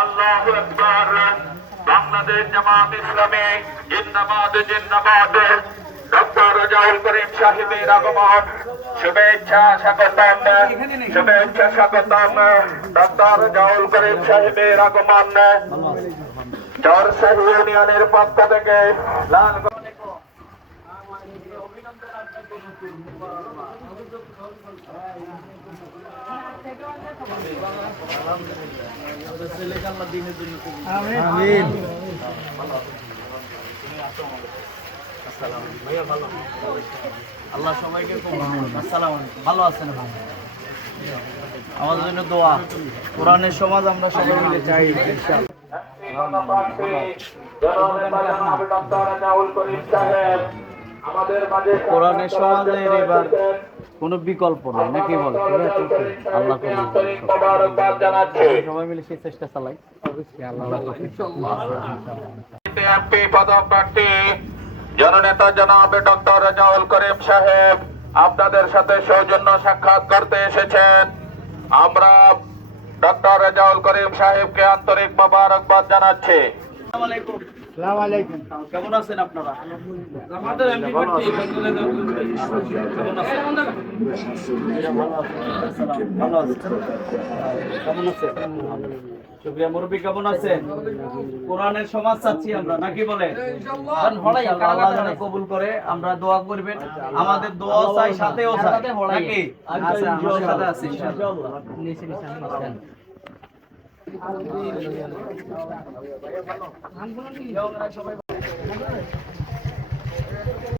আল্লাহু আকবার। বাংলাদেশ জামাত ইসলামী জিন্দাবাদ জিন্দাবাদ। ডক্টর রেজাউল করিম সাহেবের আগমন, শুভেচ্ছা স্বাগতম, শুভেচ্ছা স্বাগতম। ডক্টর রেজাউল করিম সাহেবের আগমন চরসাহি ইউনিয়নের পক্ষ থেকে লাল আমিন। আল্লাহ সবাইকে আসসালামু আলাইকুম, ভালো আছেন? আমাদের জন্য দোয়া। কোরআনের সমাজ আমরা সবাই মিলে চাই কোরআনের সমাজের এবার কোনো বিকল্প নেই, নাকি বলে? আল্লাহ সবাই মিলে সেই চেষ্টা চালাই। এমপি পদপ্রার্থী জননেতা জনাব ডক্টর রেজাউল করিম সাহেব আপনাদের সাথে সৌজন্য সাক্ষাৎ করতে এসেছেন। আমরা ডক্টর রেজাউল করিম সাহেবকে আন্তরিক মোবারকবাদ জানাচ্ছি। কেমন আছেন আপনারা? কেমন আছেন? শুকরিয়া। মুরব্বী কেমন আছেন? কোরআনের সমাজ চাচ্ছি আমরা, নাকি বলে? আল্লাহ যেন কবুল করে, আমরা দোয়া করবেন। আমাদের দোয়া চাই, সাথেও চাই, নাকি? আচ্ছা, আমার সাথে আছে ইনশাআল্লাহ।